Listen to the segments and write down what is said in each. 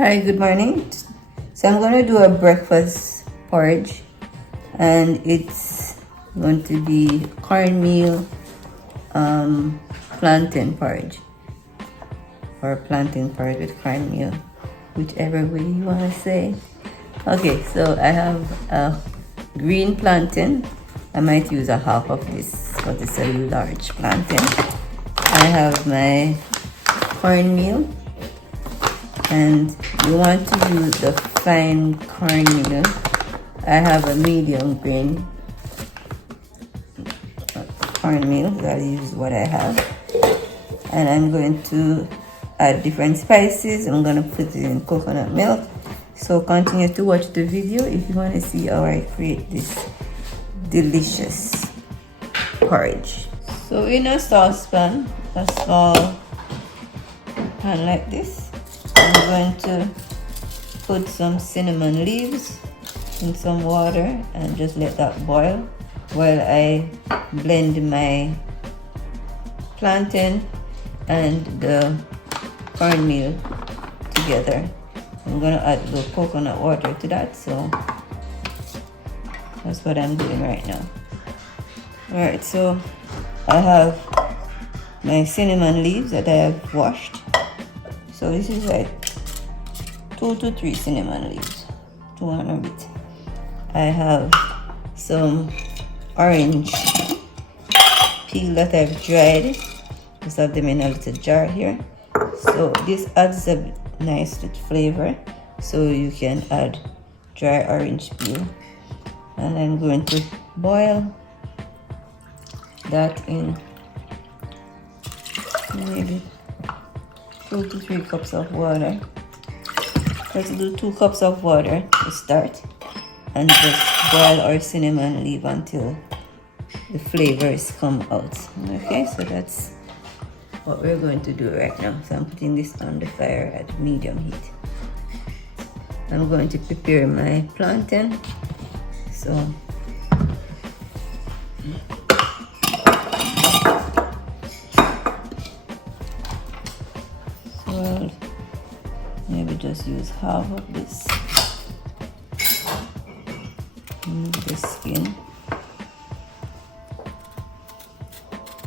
Hi, good morning. So I'm going to do a breakfast porridge, and it's going to be cornmeal plantain porridge, or plantain porridge with cornmeal, whichever way you want to say. Okay, so I have a green plantain. I might use a half of this because it's a large plantain. I have my cornmeal, and you want to use the fine cornmeal. I have a medium grain cornmeal, so I'll use what I have. And I'm going to add different spices. I'm going to put it in coconut milk. So continue to watch the video if you want to see how I create this delicious porridge. So in a saucepan, a small pan like this, I'm going to put some cinnamon leaves in some water and just let that boil while I blend my plantain and the cornmeal together. I'm going to add a little coconut water to that, so that's what I'm doing right now. Alright, so I have my cinnamon leaves that I have washed. So this is like 2 to 3 cinnamon leaves, 200 bit. I have some orange peel that I've dried. Just have them in a little jar here. So this adds a nice flavor. So you can add dry orange peel. And I'm going to boil that in maybe 2 to 3 cups of water. Let's do 2 cups of water to start, and just boil our cinnamon leaf until the flavors come out. Okay, so that's what we're going to do right now. So I'm putting this on the fire at medium heat. I'm going to prepare my plantain. So I'll maybe just use half of this. Remove the skin.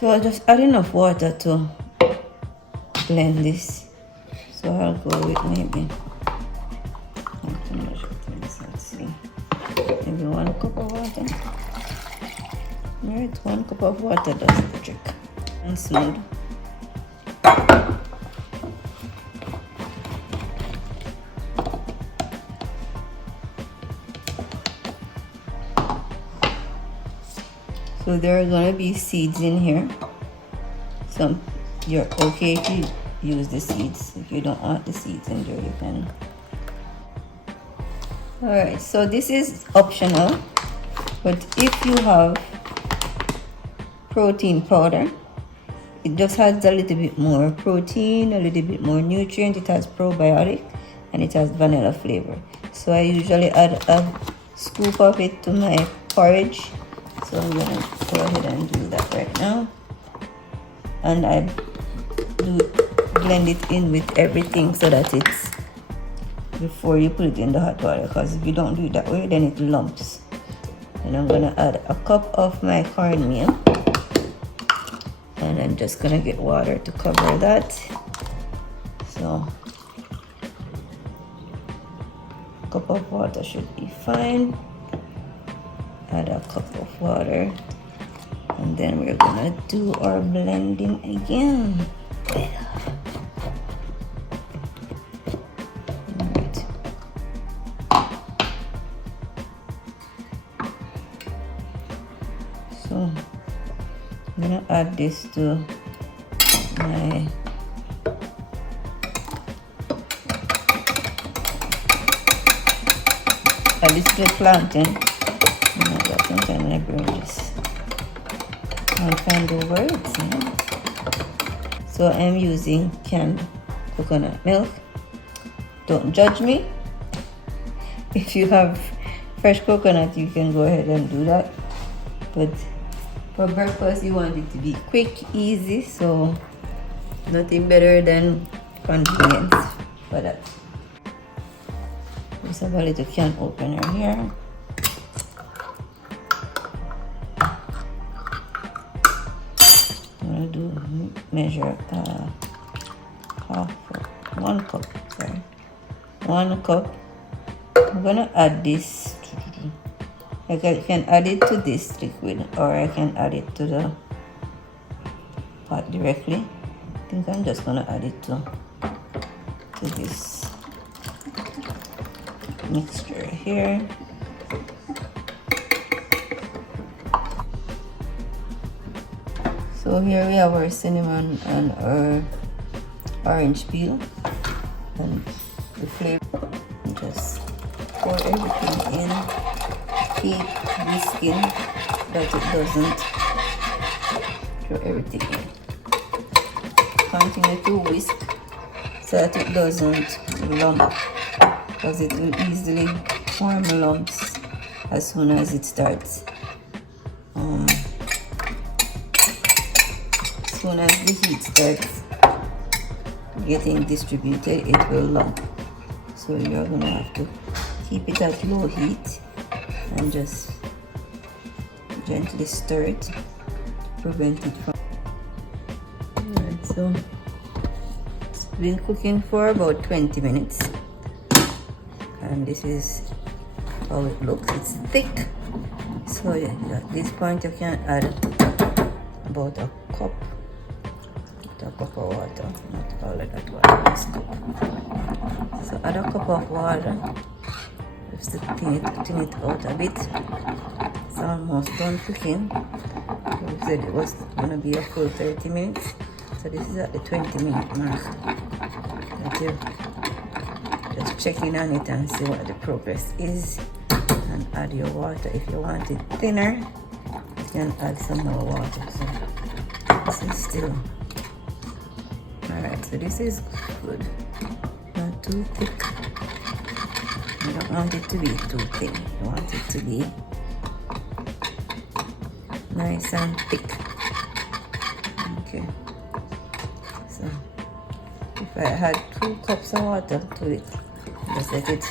So I'll just add enough water to blend this. So I'll go with maybe, let's see, maybe 1 cup of water. Alright, 1 cup of water does the trick. And smooth. So there are going to be seeds in here. So you're okay if you use the seeds. If you don't want the seeds in there, you can. Alright, so this is optional. But if you have protein powder, it just has a little bit more protein, a little bit more nutrient. It has probiotic and it has vanilla flavor. So I usually add a scoop of it to my porridge. So I'm going to go ahead and do that right now. And I blend it in with everything so that it's before you put it in the hot water, because if you don't do it that way, then it lumps. And I'm going to add a cup of my cornmeal. And I'm just going to get water to cover that. So a cup of water should be fine. Add a cup of water, and then we're gonna do our blending again. Alright. So I'm gonna add this to my plantain. Sometimes when I burn this, I find the words. So I'm using canned coconut milk. Don't judge me. If you have fresh coconut, you can go ahead and do that. But for breakfast, you want it to be quick, easy. So nothing better than convenience for that. Just have a little can opener here. I'm gonna do measure one cup. Sorry, 1 cup. I'm gonna add this. I can add it to this liquid, or I can add it to the pot directly. I think I'm just gonna add it to this mixture here. So here we have our cinnamon and our orange peel and the flavor. Just pour everything in. Keep whisking that it doesn't throw everything in. Continue to whisk so that it doesn't lump, because it will easily form lumps as soon as it starts. As soon as the heat starts getting distributed, it will lump. So you're gonna have to keep it at low heat and just gently stir it to prevent it from. Alright, so it's been cooking for about 20 minutes, and this is how it looks. It's thick, so at this point you can add about a cup of water, not all of that water, this cup. So add a cup of water just to thin it out a bit. It's almost done cooking. We said it was gonna be a full 30 minutes, so this is at the 20-minute mark. That you just check in on it and see what the progress is, and add your water. If you want it thinner, you can add some more water. So this is still alright. So this is good, not too thick. You don't want it to be too thin. You want it to be nice and thick. Okay. So if I had 2 cups of water to it, just let it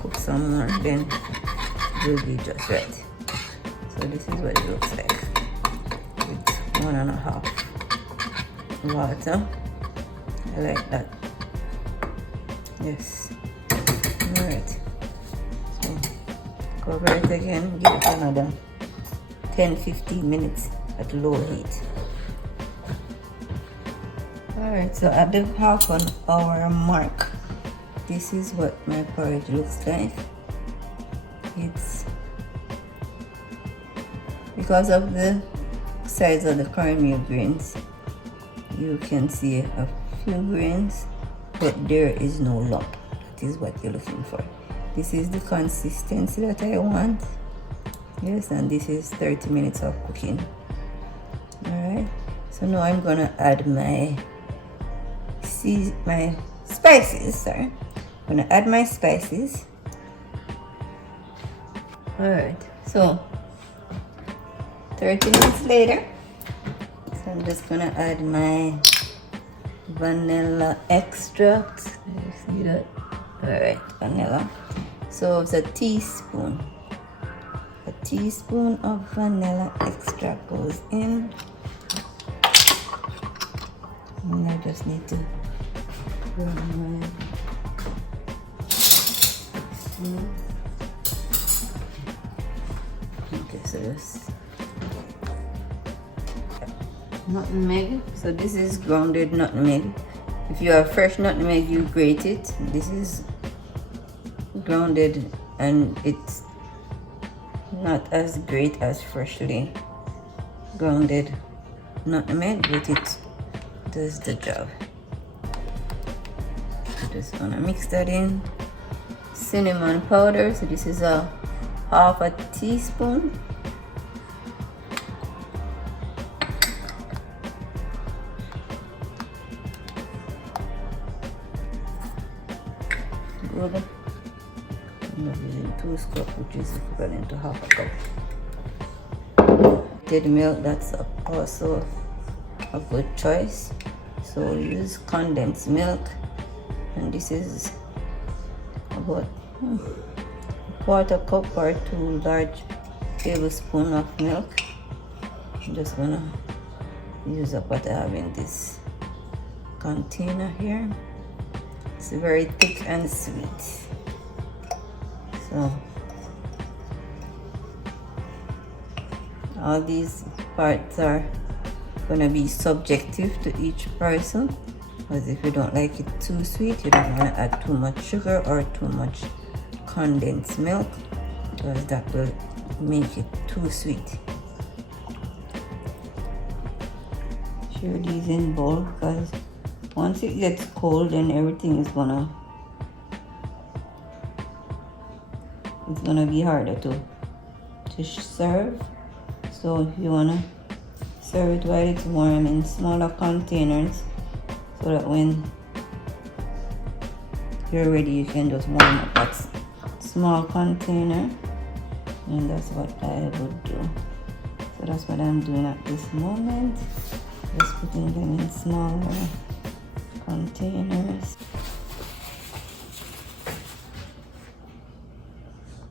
cook some more, then it will be just right. So this is what it looks like with 1.5 water. I like that. Yes. Alright. So cover it again, give it another 10-15 minutes at low heat. Alright, so at the half an hour mark, this is what my porridge looks like. It's because of the size of the cornmeal grains, you can see a few grains, but there is no lump. That is what you're looking for. This is the consistency that I want. Yes, and this is 30 minutes of cooking. Alright, so now I'm gonna add my spices. Sorry, I'm gonna add my spices. Alright, so 30 minutes later, so I'm just gonna add my vanilla extract. You see that? Alright, vanilla. So it's a teaspoon of vanilla extract goes in, and I just need to run my okay, so this nutmeg. So this is grounded nutmeg. If you have fresh nutmeg, you grate it. This is grounded, and it's not as great as freshly grounded nutmeg, but it does the job. So just gonna mix that in. Cinnamon powder. So this is a half a teaspoon. Good. I'm not using 2 scoops, which is equivalent to half a cup. Malted milk, that's also a good choice. So use condensed milk, and this is about quarter cup or 2 large tablespoons of milk. I'm just gonna use up what I have in this container here. It's very thick and sweet, so all these parts are gonna be subjective to each person, because if you don't like it too sweet, you don't want to add too much sugar or too much condensed milk, because that will make it too sweet. Share these in bowl, because once it gets cold, then everything is gonna be harder to serve. So if you wanna serve it while it's warm in smaller containers, so that when you're ready, you can just warm up that small container, and that's what I would do. So that's what I'm doing at this moment, just putting them in smaller containers.